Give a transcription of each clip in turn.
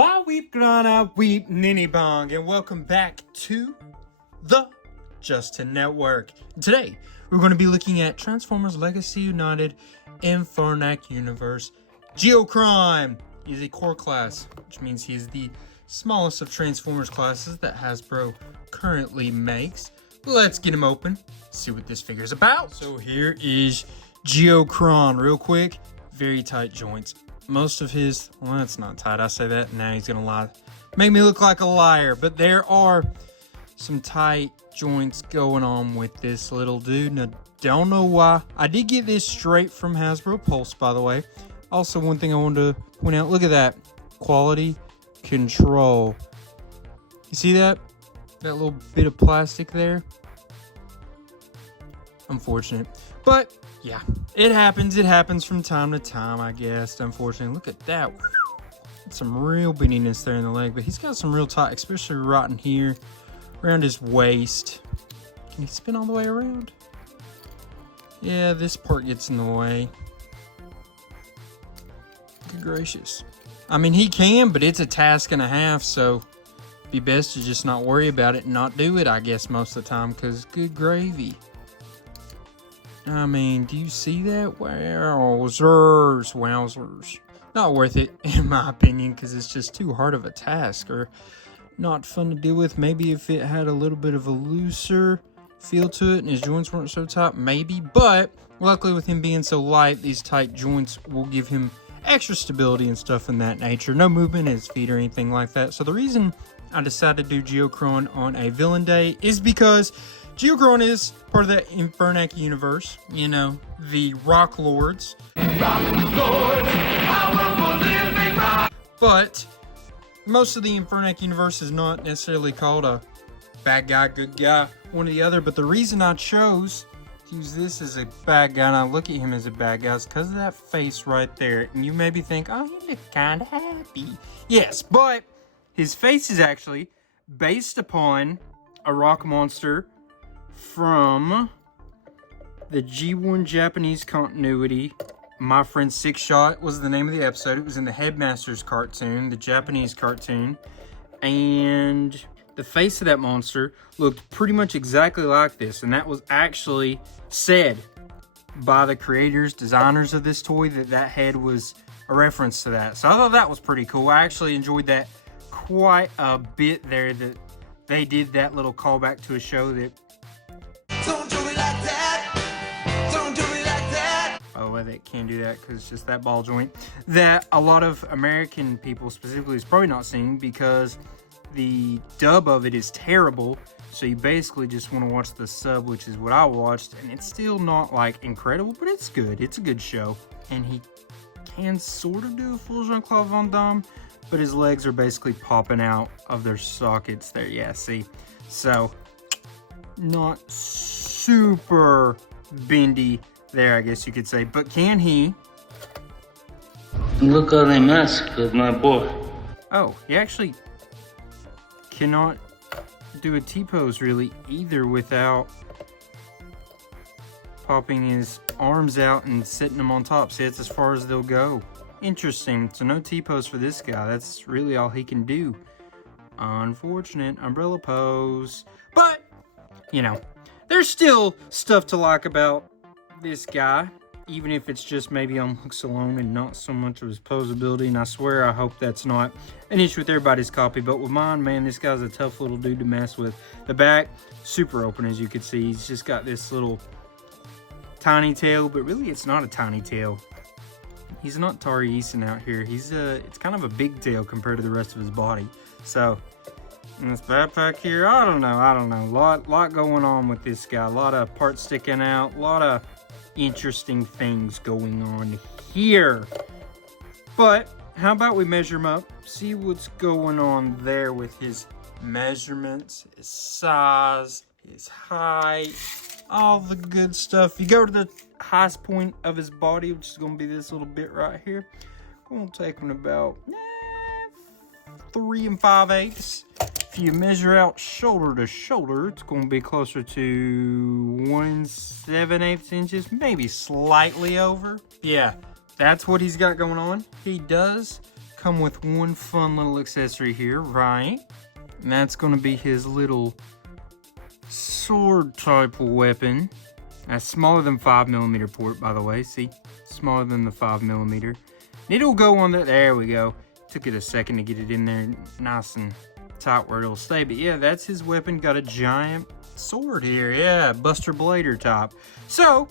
Bye weep grana weep ninny bong, and welcome back to the Justin Network. Today we're going to be looking at Transformers Legacy United Infernac Universe. Geocron is a core class, which means he's the smallest of Transformers classes that Hasbro currently makes. Let's get him open, see what this figure's about. So here is Geocron, real quick. Very tight joints. Most of his, well, that's not tight. I say that, now he's gonna lie. Make me look like a liar. But there are some tight joints going on with this little dude. Now, don't know why. I did get this straight from Hasbro Pulse, by the way. Also, one thing I wanted to point out, look at that. Quality control. You see that? That little bit of plastic there? Unfortunate. But yeah, it happens. It happens from time to time, I guess. Unfortunately, look at that. Some real bittiness there in the leg, but he's got some real tight, especially right in here, around his waist. Can he spin all the way around? Yeah, this part gets in the way. Good gracious. I mean, he can, but it's a task and a half, so it'd be best to just not worry about it and not do it, I guess, most of the time, because good gravy. I mean, do you see that? Wowzers, wowzers. Not worth it, in my opinion, because it's just too hard of a task, or not fun to deal with. Maybe if it had a little bit of a looser feel to it and his joints weren't so tight, maybe. But luckily, with him being so light, these tight joints will give him extra stability and stuff in that nature. No movement in his feet or anything like that. So the reason I decided to do Geocron on a villain day is because Geocron is part of the Infernac universe, you know, the Rock Lords. But most of the Infernac universe is not necessarily called a bad guy, good guy, one or the other. But the reason I chose to use this as a bad guy, and I look at him as a bad guy, is because of that face right there. And you maybe think, oh, he look kind of happy. Yes, but his face is actually based upon a rock monster from the G1 Japanese continuity. My Friend Six Shot was the name of the episode. It was in the Headmasters cartoon, the Japanese cartoon. And the face of that monster looked pretty much exactly like this. And that was actually said by the creators, designers of this toy, that head was a reference to that. So I thought that was pretty cool. I actually enjoyed that quite a bit there, that they did that little callback to a show that... Don't do it like that. Don't do it like that. Oh, well, they can't do that because it's just that ball joint. That a lot of American people specifically is probably not seeing because the dub of it is terrible. So you basically just want to watch the sub, which is what I watched. And it's still not like incredible, but it's good. It's a good show. And he can sort of do a full Jean-Claude Van Damme, but his legs are basically popping out of their sockets there. Yeah, see? So, not super bendy there, I guess you could say. But can he? Look how they massacred my boy. Oh, he actually cannot do a T-pose really either without popping his arms out and setting them on top. See, that's as far as they'll go. Interesting. So no T-pose for this guy. That's really all he can do. Unfortunate. Umbrella pose. But, you know, there's still stuff to like about this guy, even if it's just maybe on looks alone and not so much of his posability. And I swear I hope that's not an issue with everybody's copy, but with mine, man, this guy's a tough little dude to mess with. The back, super open, as you can see. He's just got this little tiny tail, but really it's not a tiny tail. He's not Tari Eason out here. It's kind of a big tail compared to the rest of his body. So, in this backpack here, I don't know. Lot going on with this guy. A lot of parts sticking out. A lot of interesting things going on here. But, how about we measure him up? See what's going on there with his measurements, his size, his height, all the good stuff. You go to the highest point of his body, which is going to be this little bit right here. Going to take him about 3 5/8. If you measure out shoulder to shoulder, it's going to be closer to 1 7/8 inches, maybe slightly over. Yeah, that's what he's got going on. He does come with one fun little accessory here, right? And that's going to be his little sword type weapon. That's smaller than 5mm port, by the way. See? Smaller than the 5mm. It'll go on the... There we go. Took it a second to get it in there nice and tight where it'll stay. But yeah, that's his weapon. Got a giant sword here. Yeah, Buster Blader type. So,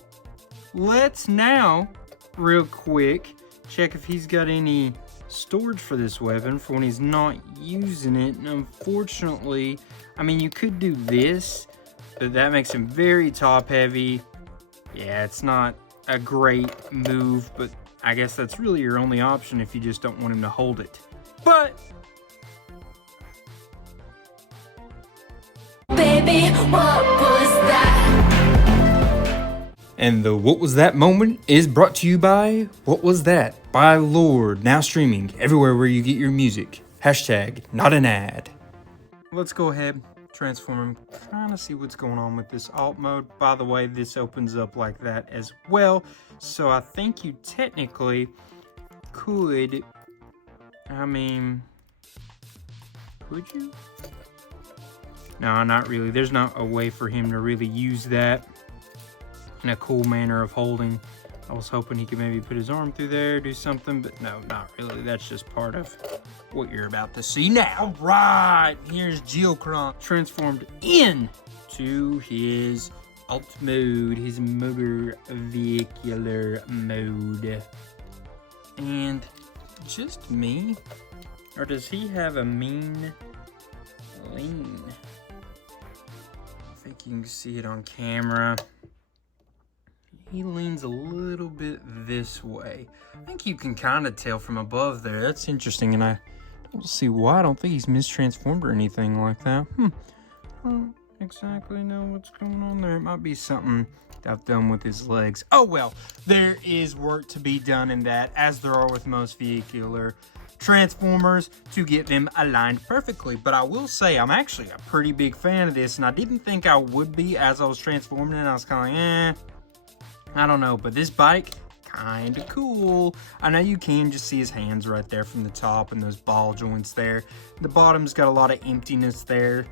let's now, real quick, check if he's got any storage for this weapon for when he's not using it. And unfortunately, I mean, you could do this, but that makes him very top heavy. Yeah, it's not a great move, but I guess that's really your only option if you just don't want him to hold it. But baby, what was that? And the What Was That moment is brought to you by What Was That by Lord, now streaming everywhere where you get your music. Hashtag not an ad. Let's go ahead, transform him, kind of see what's going on with this alt mode. By the way, this opens up like that as well. So I think you technically could, I mean, could you? No, not really. There's not a way for him to really use that in a cool manner of holding. I was hoping he could maybe put his arm through there, do something, but no, not really. That's just part of what you're about to see now. Right, here's Geocron transformed into his alt mode, his motor vehicular mode. And just me? Or does he have a mean lean? I think you can see it on camera. He leans a little bit this way. I think you can kind of tell from above there. That's interesting, and I don't see why. I don't think he's mistransformed or anything like that. I don't exactly know what's going on there. It might be something I've done with his legs. Oh well, there is work to be done in that, as there are with most vehicular transformers, to get them aligned perfectly. But I will say I'm actually a pretty big fan of this, and I didn't think I would be as I was transforming it. I was kind of like, I don't know, but this bike, kind of cool. I know you can just see his hands right there from the top and those ball joints there. The bottom's got a lot of emptiness there,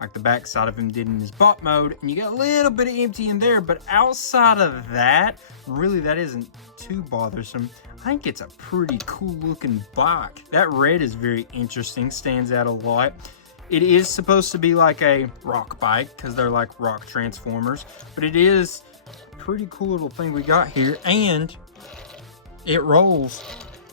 like the back side of him did in his bot mode, and you got a little bit of empty in there, but outside of that, really that isn't too bothersome. I think it's a pretty cool looking bike. That red is very interesting, stands out a lot. It is supposed to be like a rock bike, because they're like rock transformers, but it is pretty cool little thing we got here, and it rolls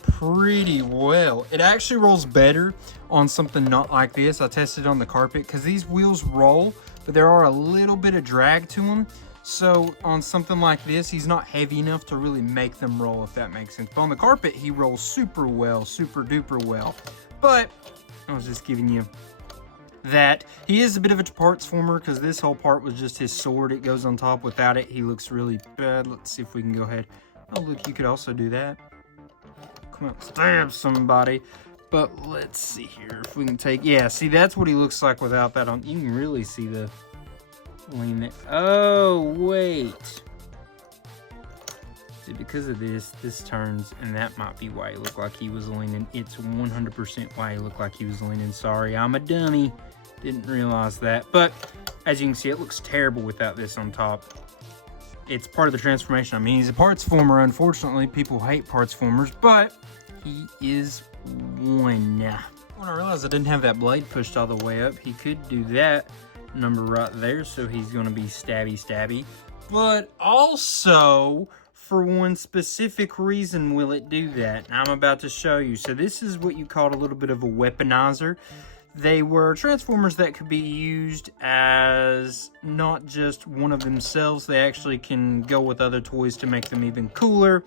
pretty well. It actually rolls better on something not like this. I tested on the carpet because these wheels roll, but there are a little bit of drag to them. So on something like this, he's not heavy enough to really make them roll, if that makes sense. But on the carpet, he rolls super well, super duper well. But I was just giving you that. He is a bit of a parts former, because this whole part was just his sword. It goes on top. Without it, he looks really bad. Let's see if we can go ahead. Oh look, you could also do that. Come on, stab somebody. But let's see here if we can take, yeah, see, that's what he looks like without that on. You can really see the lean there. Oh wait, see, because of this turns, and that might be why he looked like he was leaning. It's 100% why he looked like he was leaning. Sorry, I'm a dummy. Didn't realize that. But as you can see, it looks terrible without this on top. It's part of the transformation. I mean, he's a parts former. Unfortunately, people hate parts formers, but he is one. When I realized I didn't have that blade pushed all the way up, he could do that number right there, so he's going to be stabby. But also, for one specific reason will it do that. I'm about to show you. So this is what you called a little bit of a weaponizer. They were transformers that could be used as not just one of themselves. They actually can go with other toys to make them even cooler.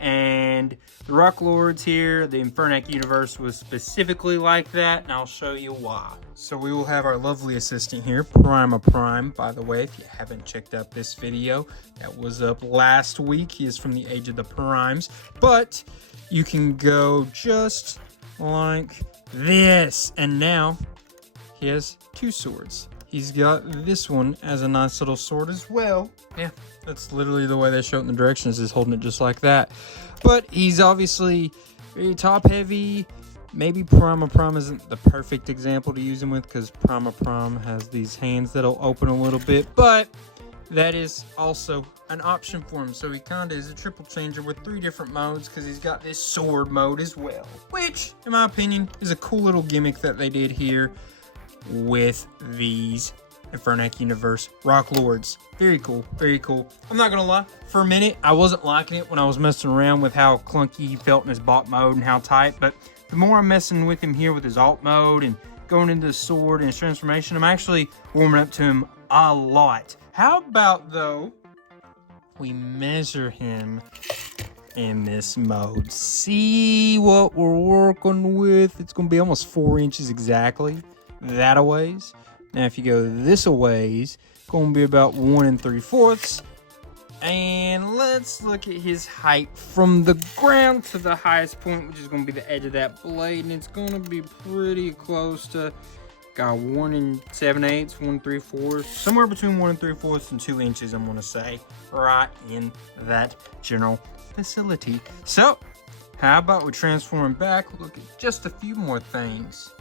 And the Rock Lords here, the Infernac universe, was specifically like that, and I'll show you why. So we will have our lovely assistant here, Prima Prime, by the way, if you haven't checked out this video. That was up last week. He is from the Age of the Primes. But you can go just like this, and now he has two swords. He's got this one as a nice little sword as well. Yeah, that's literally the way they show it in the directions, is holding it just like that. But he's obviously very top heavy, Maybe Prima Prom isn't the perfect example to use him with because Prima Prom has these hands that'll open a little bit, but that is also an option for him. So he kind of is a triple changer with 3 different modes because he's got this sword mode as well, which, in my opinion, is a cool little gimmick that they did here with these Infernac Universe Rock Lords. Very cool, very cool. I'm not gonna lie, for a minute, I wasn't liking it when I was messing around with how clunky he felt in his bot mode and how tight, but the more I'm messing with him here with his alt mode and going into the sword and his transformation, I'm actually warming up to him a lot. How about, though, we measure him in this mode? See what we're working with. It's going to be almost 4 inches exactly. That a ways. Now, if you go this a ways, it's going to be about 1 3/4. And let's look at his height from the ground to the highest point, which is going to be the edge of that blade. And it's going to be pretty close to, got 1 7/8, 1 3/4, somewhere between 1 3/4 and 2 inches, I'm going to say, right in that general vicinity. So, how about we transform him back? Look at just a few more things.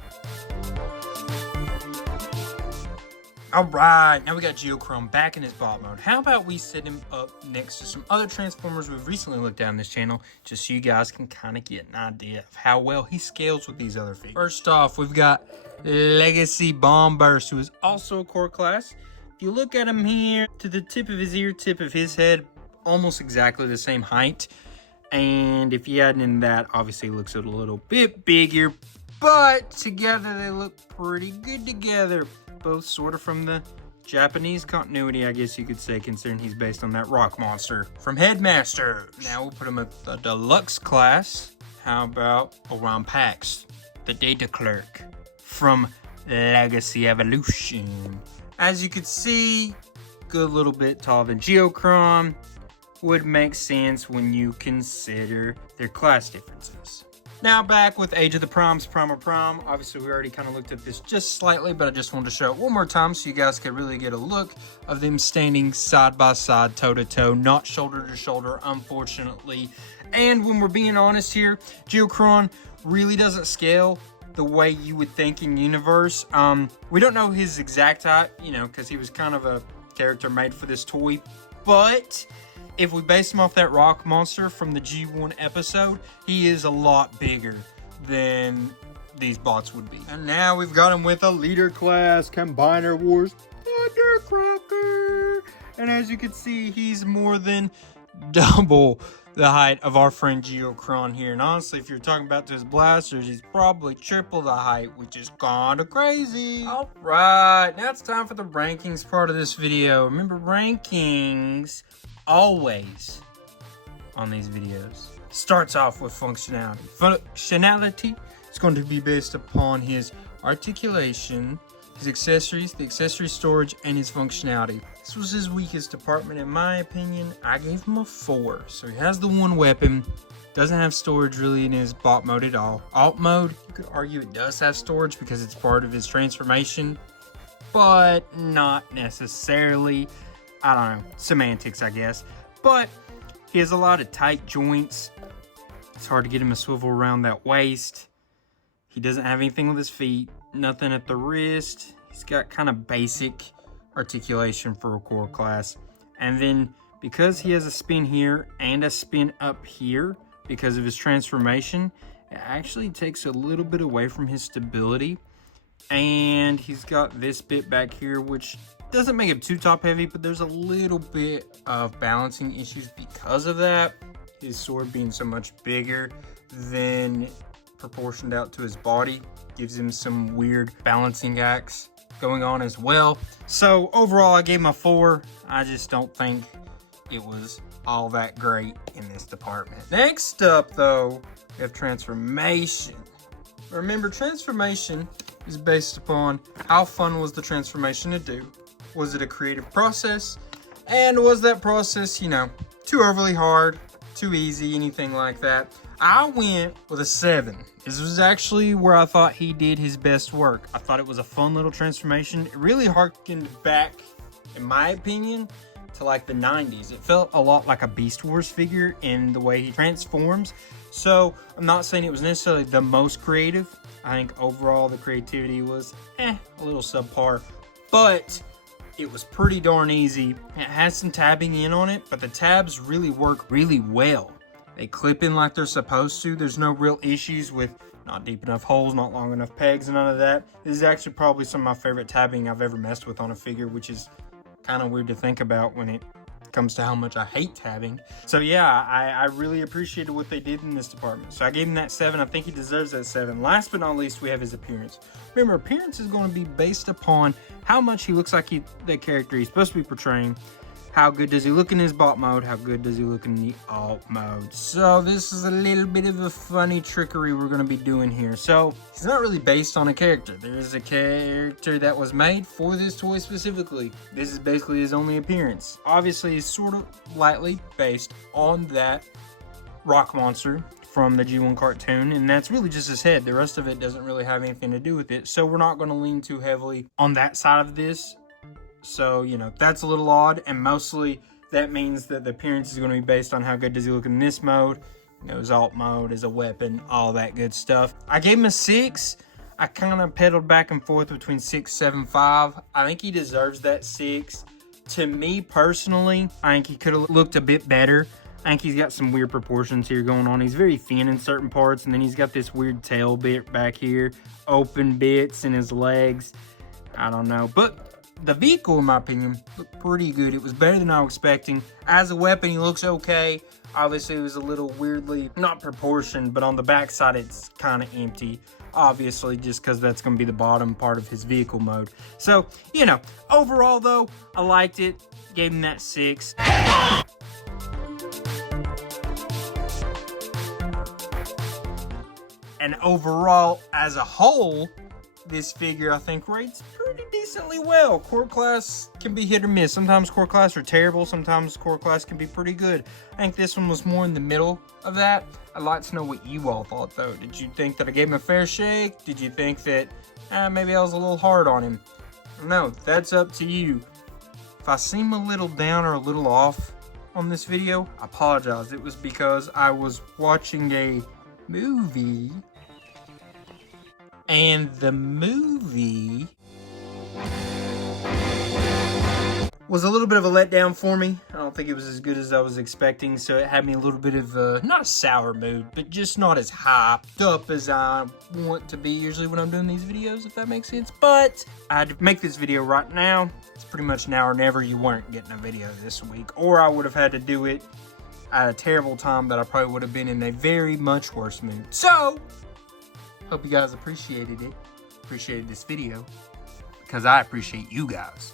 Alright, now we got Geocron back in his bot mode. How about we set him up next to some other Transformers we've recently looked at on this channel, just so you guys can kind of get an idea of how well he scales with these other figures. First off, we've got Legacy Bomb Burst, who is also a core class. If you look at him here, to the tip of his ear, tip of his head, almost exactly the same height. And if you add in that, obviously it looks a little bit bigger, but together they look pretty good together. Both sort of from the Japanese continuity, I guess you could say, considering he's based on that rock monster from Headmaster. Now we'll put him at the deluxe class. How about Orion Pax, the data clerk from Legacy Evolution? As you can see, good little bit taller than Geocron. Would make sense when you consider their class differences. Now back with Age of the Primes, Prima Prime. Obviously, we already kind of looked at this just slightly, but I just wanted to show it one more time so you guys could really get a look of them standing side by side, toe to toe, not shoulder to shoulder, unfortunately. And when we're being honest here, Geocron really doesn't scale the way you would think in universe. We don't know his exact height, you know, because he was kind of a character made for this toy, but if we base him off that rock monster from the G1 episode, he is a lot bigger than these bots would be. And now we've got him with a leader class, Combiner Wars Thundercracker. And as you can see, he's more than double the height of our friend Geocron here. And honestly, if you're talking about his blasters, he's probably triple the height, which is kind of crazy. All right, now it's time for the rankings part of this video. Remember, rankings always on these videos starts off with functionality. Functionality is going to be based upon his articulation, his accessories, the accessory storage, and his functionality. This was his weakest department in my opinion. I gave him a 4. So he has the one weapon, doesn't have storage really in his bot mode at all. Alt mode, you could argue it does have storage because it's part of his transformation, but not necessarily. I don't know, semantics, I guess. But he has a lot of tight joints. It's hard to get him to swivel around that waist. He doesn't have anything with his feet, nothing at the wrist. He's got kind of basic articulation for a core class. And then because he has a spin here and a spin up here because of his transformation, it actually takes a little bit away from his stability. And he's got this bit back here, which doesn't make it too top heavy, but there's a little bit of balancing issues because of that. His sword being so much bigger than proportioned out to his body gives him some weird balancing acts going on as well. So overall, I gave him a 4. I just don't think it was all that great in this department. Next up though, we have transformation. Remember, transformation is based upon how fun was the transformation to do. Was it a creative process? And was that process, you know, too overly hard, too easy, anything like that? I went with a 7. This was actually where I thought he did his best work. I thought it was a fun little transformation. It really harkened back, in my opinion, to like the 90s. It felt a lot like a Beast Wars figure in the way he transforms. So I'm not saying it was necessarily the most creative. I think overall the creativity was a little subpar, but it was pretty darn easy. It has some tabbing in on it, but the tabs really work really well. They clip in like they're supposed to. There's no real issues with not deep enough holes, not long enough pegs, none of that. This is actually probably some of my favorite tabbing I've ever messed with on a figure, which is kind of weird to think about when it comes to how much I hate tabbing. So yeah, I really appreciated what they did in this department. So I gave him that 7. I think he deserves that 7. Last but not least, we have his appearance. Remember, appearance is going to be based upon how much he looks like the character he's supposed to be portraying. How good does he look in his bot mode? How good does he look in the alt mode? So this is a little bit of a funny trickery we're going to be doing here. So he's not really based on a character. There is a character that was made for this toy specifically. This is basically his only appearance. Obviously, it's sort of lightly based on that rock monster from the G1 cartoon, and that's really just his head. The rest of it doesn't really have anything to do with it. So we're not going to lean too heavily on that side of this. So, you know, that's a little odd, and mostly that means that the appearance is going to be based on how good does he look in this mode, you know, his alt mode, as a weapon, all that good stuff. I gave him a 6. I kind of pedaled back and forth between 6, 7, 5. I think he deserves that 6. To me personally, I think he could have looked a bit better. I think he's got some weird proportions here going on. He's very thin in certain parts, and then he's got this weird tail bit back here, open bits in his legs. I don't know, but the vehicle, in my opinion, looked pretty good. It was better than I was expecting. As a weapon, he looks okay. Obviously, it was a little weirdly, not proportioned, but on the back side, it's kind of empty. Obviously, just because that's going to be the bottom part of his vehicle mode. So, you know, overall, though, I liked it. Gave him that 6. And overall, as a whole, this figure, I think, rates pretty decently well. Core class can be hit or miss. Sometimes core class are terrible. Sometimes core class can be pretty good. I think this one was more in the middle of that. I'd like to know what you all thought, though. Did you think that I gave him a fair shake? Did you think that maybe I was a little hard on him? No, that's up to you. If I seem a little down or a little off on this video, I apologize. It was because I was watching a movie, and the movie was a little bit of a letdown for me. I don't think it was as good as I was expecting, so it had me a little bit of not a sour mood, but just not as hyped up as I want to be usually when I'm doing these videos, if that makes sense. But I had to make this video right now. It's pretty much now or never. You weren't getting a video this week, or I would have had to do it at a terrible time that I probably would have been in a very much worse mood. So hope you guys appreciated this video, because I appreciate you guys.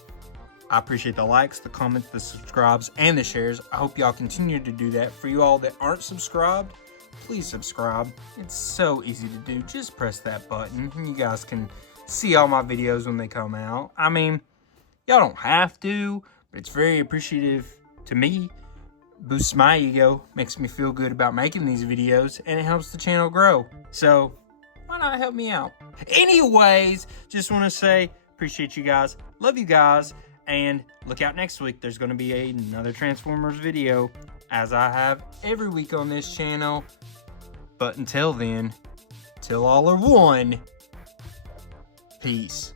I appreciate the likes, the comments, the subscribes, and the shares. I hope y'all continue to do that. For you all that aren't subscribed, please subscribe. It's so easy to do. Just press that button and you guys can see all my videos when they come out. I mean, y'all don't have to, but it's very appreciative to me. Boosts my ego, makes me feel good about making these videos, and it helps the channel grow. So why not help me out? Anyways, just want to say appreciate you guys, love you guys, and look out next week. There's going to be another Transformers video, as I have every week on this channel. But until then, till all are one, peace.